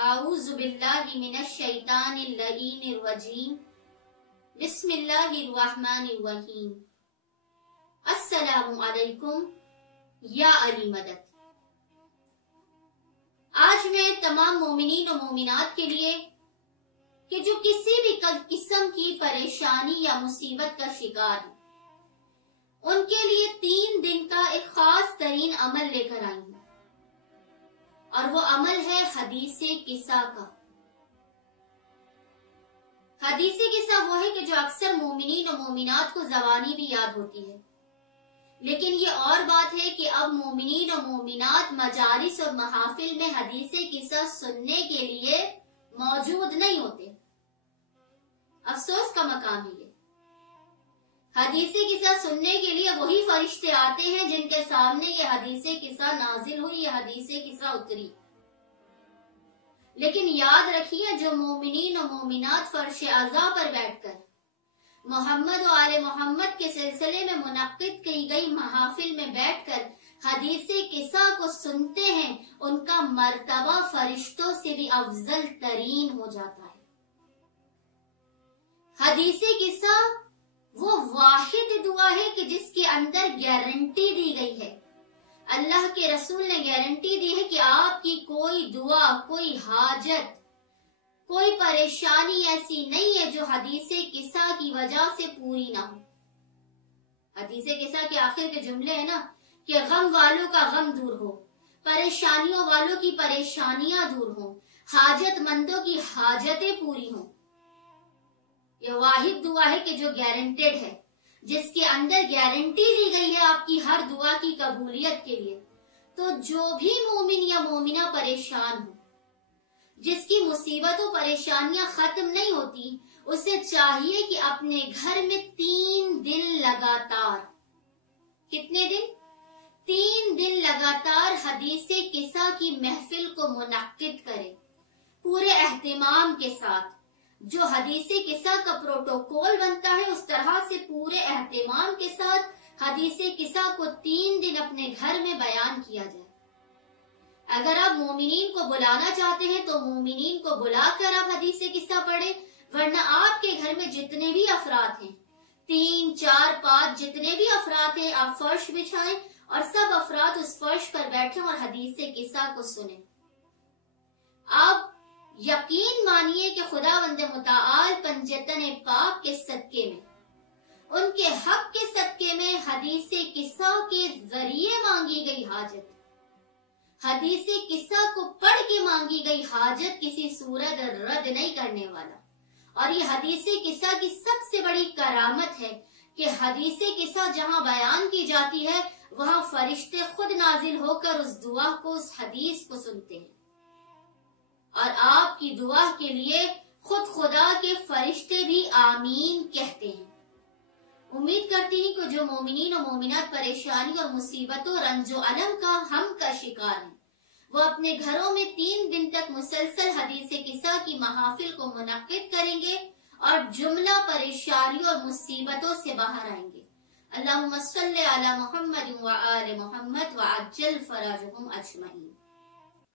اعوذ باللہ من الشیطان اللعین الرجیم بسم اللہ الرحمن الرحیم السلام علیکم یا علی مدد۔ آج میں تمام مومنین و مومنات کے لیے کہ جو کسی بھی قسم کی پریشانی یا مصیبت کا شکار ہیں، ان کے لیے 3 دن کا ایک خاص ترین عمل لے کر آئی ہوں، اور وہ عمل ہے حدیث قصہ کا۔ حدیث قصہ وہ ہے کہ جو اکثر مومنین و مومنات کو زبانی بھی یاد ہوتی ہے، لیکن یہ اور بات ہے کہ اب مومنین و مومنات مجالس اور محافل میں حدیث قصہ سننے کے لیے موجود نہیں ہوتے۔ افسوس کا مقام ہے یہ۔ حدیث قصہ سننے کے لیے وہی فرشتے آتے ہیں جن کے سامنے یہ حدیث قصہ نازل ہوئی، یہ حدیث قصہ اتری۔ لیکن یاد رکھیے، جو مومنین و مومنات فرش عزا پر بیٹھ کر محمد و آل محمد کے سلسلے میں منعقد کی گئی محافل میں بیٹھ کر حدیث قصہ کو سنتے ہیں، ان کا مرتبہ فرشتوں سے بھی افضل ترین ہو جاتا ہے۔ حدیث قصہ وہ واحد دعا ہے کہ جس کے اندر گارنٹی دی گئی ہے۔ اللہ کے رسول نے گارنٹی دی ہے کہ آپ کی کوئی دعا، کوئی حاجت، کوئی پریشانی ایسی نہیں ہے جو حدیث قصہ کی وجہ سے پوری نہ ہو۔ حدیث قصہ کے آخر کے جملے ہیں نا کہ غم والوں کا غم دور ہو، پریشانیوں والوں کی پریشانیاں دور ہوں، حاجت مندوں کی حاجتیں پوری ہوں۔ یہ واحد دعا ہے کہ جو گارنٹیڈ ہے، جس کے اندر گارنٹی دی گئی ہے آپ کی ہر دعا کی قبولیت کے لیے۔ تو جو بھی مومن یا مومنہ پریشان ہو، جس کی مصیبت و پریشانیاں ختم نہیں ہوتی، اسے چاہیے کہ اپنے گھر میں 3 دن لگاتار، کتنے دن؟ 3 دن لگاتار حدیث قصہ کی محفل کو منعقد کرے، پورے اہتمام کے ساتھ۔ جو حدیث قصہ کا پروٹوکول بنتا ہے، اس طرح سے پورے اہتمام کے ساتھ حدیث قصہ کو 3 دن اپنے گھر میں بیان کیا جائے۔ اگر آپ مومنین کو بلانا چاہتے ہیں تو مومنین کو بلا کر آپ حدیث قصہ پڑھیں، ورنہ آپ کے گھر میں جتنے بھی افراد ہیں، 3، 4، 5 جتنے بھی افراد ہیں، آپ فرش بچھائیں اور سب افراد اس فرش پر بیٹھیں اور حدیث قصہ کو سنیں۔ آپ یقین مانیے کہ خداوند متعال پنجتن پاک کے صدقے میں، ان کے حق کے صدقے میں حدیث قصہ کے ذریعے مانگی گئی حاجت، حدیث قصہ کو پڑھ کے مانگی گئی حاجت کسی صورت رد نہیں کرنے والا۔ اور یہ حدیث قصہ کی سب سے بڑی کرامت ہے کہ حدیث قصہ جہاں بیان کی جاتی ہے، وہاں فرشتے خود نازل ہو کر اس دعا کو، اس حدیث کو سنتے ہیں، اور آپ کی دعا کے لیے خود خدا کے فرشتے بھی آمین کہتے ہیں۔ امید کرتی ہوں کہ جو مومنین و مومنات پریشانی اور مصیبتوں، رنج و علم کا ہم کا شکار ہیں، وہ اپنے گھروں میں 3 دن تک مسلسل حدیث قصہ کی محافل کو منعقد کریں گے اور جملہ پریشانیوں اور مصیبتوں سے باہر آئیں گے۔ اللہم صلی علی محمد و آل محمد وعجل فرجہم اجمعین۔